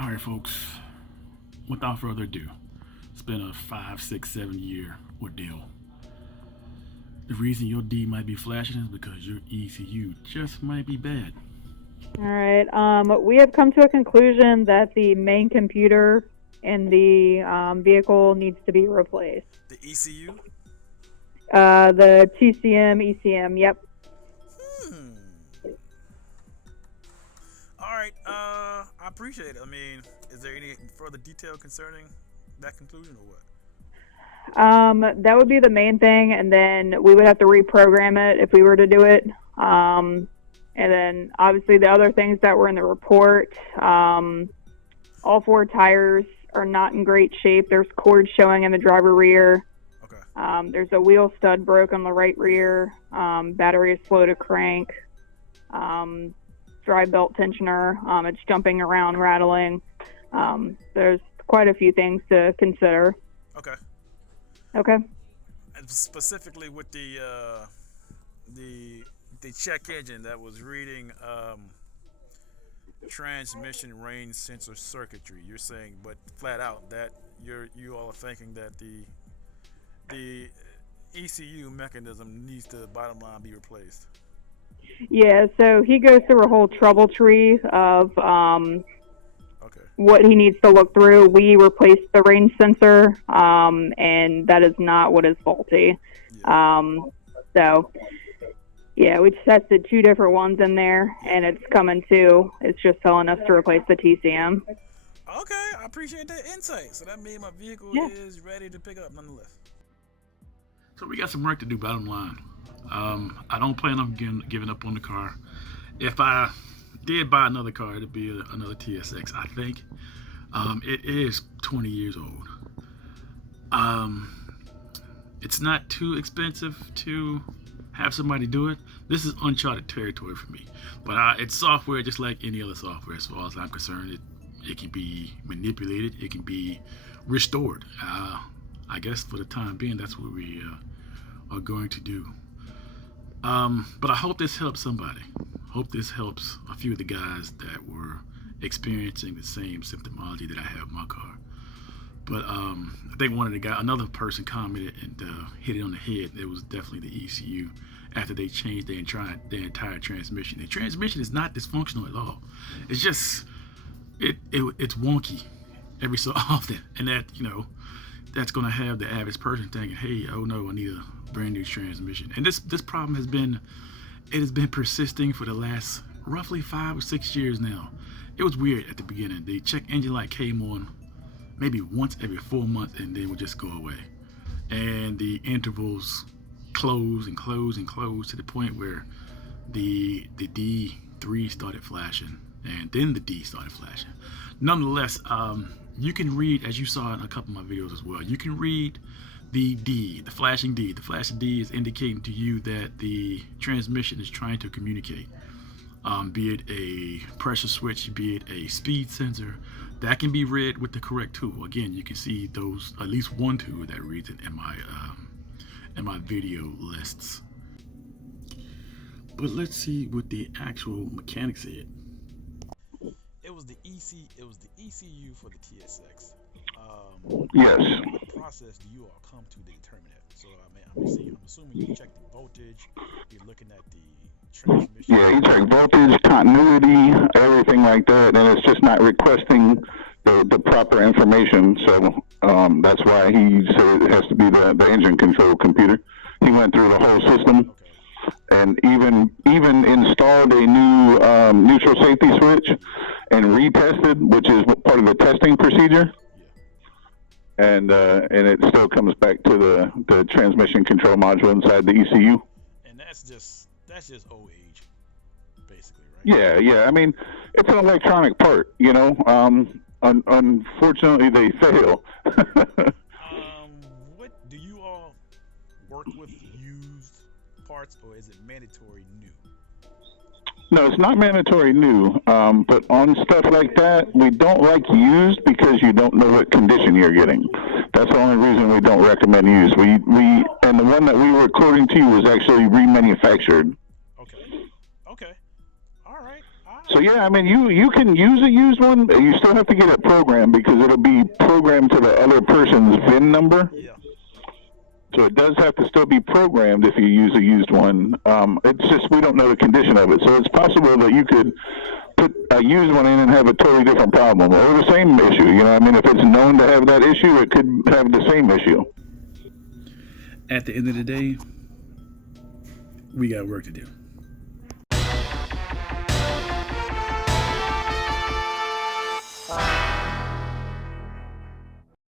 All right, folks. Without further ado, it's been a 5, 6, 7 year ordeal. The reason your D might be flashing is because your ECU just might be bad. All right. We have come to a conclusion that the main computer in the vehicle needs to be replaced. The ECU? The TCM, ECM, yep. Hmm. All right. I appreciate it. I mean, is there any further detail concerning that conclusion or what? That would be the main thing, and then we would have to reprogram it if we were to do it. And then obviously the other things that were in the report, all four tires are not in great shape. There's cords showing in the driver rear. Okay. There's a wheel stud broke on the right rear. Battery is slow to crank. Drive belt tensioner. It's jumping around, rattling. There's quite a few things to consider. Okay. Okay. And specifically with the check engine that was reading transmission range sensor circuitry, you're saying, but flat out that you all are thinking that the ECU mechanism needs to bottom line be replaced. Yeah, so he goes through a whole trouble tree of Okay. what he needs to look through. We replaced the range sensor, and that is not what is faulty. Yeah. So, yeah, we tested two different ones in there, and it's just telling us to replace the TCM. Okay, I appreciate that insight. So that means my vehicle is ready to pick up nonetheless. So we got some work to do. Bottom line, I don't plan on giving up on the car. If I did buy another car, it'd be another TSX. I think it is 20 years old. It's not too expensive to have somebody do it. This is uncharted territory for me. But it's software just like any other software as far as I'm concerned. It can be manipulated. It can be restored. I guess for the time being, that's what we are going to do. But I hope this helps somebody. Hope this helps a few of the guys that were experiencing the same symptomology that I have in my car. But I think another person commented and hit it on the head. It was definitely the ECU after they changed their entire transmission. The transmission is not dysfunctional at all. It's just it's wonky every so often, and that's going to have the average person thinking, "Hey, oh no, I need a brand new transmission." And this problem has been persisting for the last roughly 5 or 6 years now. It was weird at the beginning. The check engine light came on maybe once every 4 months and then would just go away. And the intervals close and close and close to the point where the D3 started flashing and then the D started flashing. Nonetheless, you can read, as you saw in a couple of my videos as well, you can read the D, the flashing D. The flashing D is indicating to you that the transmission is trying to communicate. Be it a pressure switch, be it a speed sensor, that can be read with the correct tool. Again, you can see those, at least one tool that reads it in my video lists. But let's see what the actual mechanics said. It was the ECU for the TSX. Yes. What process do you all come to determine that? So I'm assuming you check the voltage. You're looking at the transmission. Yeah, you check voltage, continuity, everything like that, and it's just not requesting the proper information. So that's why he said it has to be the engine control computer. He went through the whole system. And even installed a new neutral safety switch and retested, which is part of the testing procedure. And it still comes back to the transmission control module inside the ECU. And that's just old age, basically, right? Yeah. I mean, it's an electronic part, unfortunately, they fail. What do you all work with used parts, or is it mandatory new? No, it's not mandatory new, but on stuff like that, we don't like used because you don't know what condition you're getting. That's the only reason we don't recommend used. And the one that we were quoting to you was actually remanufactured. Okay. All right. So yeah, I mean, you can use a used one, but you still have to get it programmed because it'll be programmed to the other person's VIN number. Yeah. So it does have to still be programmed if you use a used one. It's just we don't know the condition of it. So it's possible that you could put a used one in and have a totally different problem or the same issue. You know, I mean, if it's known to have that issue, it could have the same issue. At the end of the day, we got work to do.